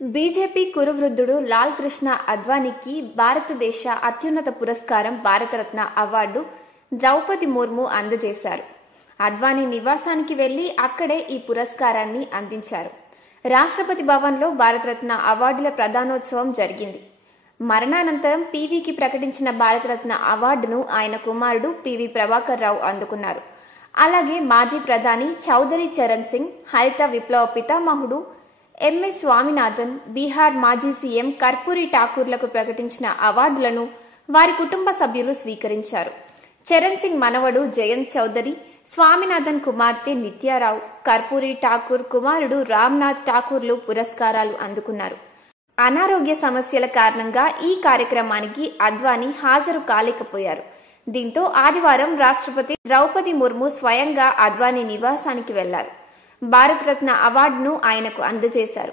BJP కురువృద్ధుడు Lal Krishna అద్వానీకి భారతదేశ అత్యున్నత పురస్కారం భారతరత్న అవార్డు ద్రౌపది ముర్ము అందజేశారు. అద్వానీ నివాసానికి వెళ్లి అక్కడే ఈ పురస్కారాన్ని అందించారు. రాష్ట్రపతి భవన్లో భారతరత్న అవార్డుల ప్రదానోత్సవం జరిగింది. మరణానంతరం పీవీకి ప్రకటించిన భారతరత్న అవార్డును ఆయన కుమారుడు పివి ప్రభాకర్ రావు అందుకున్నారు. అలాగే మాజీ ప్రధాని చౌదరి చరణ్ సింగ్, హరిత విప్లవ పితామహుడు ఎంఎస్ స్వామినాథన్, బీహార్ మాజీ సీఎం కర్పూరి ఠాకూర్లకు ప్రకటించిన అవార్డులను వారి కుటుంబ సభ్యులు స్వీకరించారు. చరణ్ సింగ్ మనవడు జయంత్ చౌదరి, స్వామినాథన్ కుమార్తె నిత్యారావు, కర్పూరి ఠాకూర్ కుమారుడు రామ్నాథ్ ఠాకూర్లు పురస్కారాలు అందుకున్నారు. అనారోగ్య సమస్యల కారణంగా ఈ కార్యక్రమానికి అద్వానీ హాజరు కాలేకపోయారు. దీంతో ఆదివారం రాష్ట్రపతి ద్రౌపది ముర్ము స్వయంగా అద్వానీ నివాసానికి వెళ్లారు. భారతరత్న అవార్డును ఆయనకు అందజేశారు.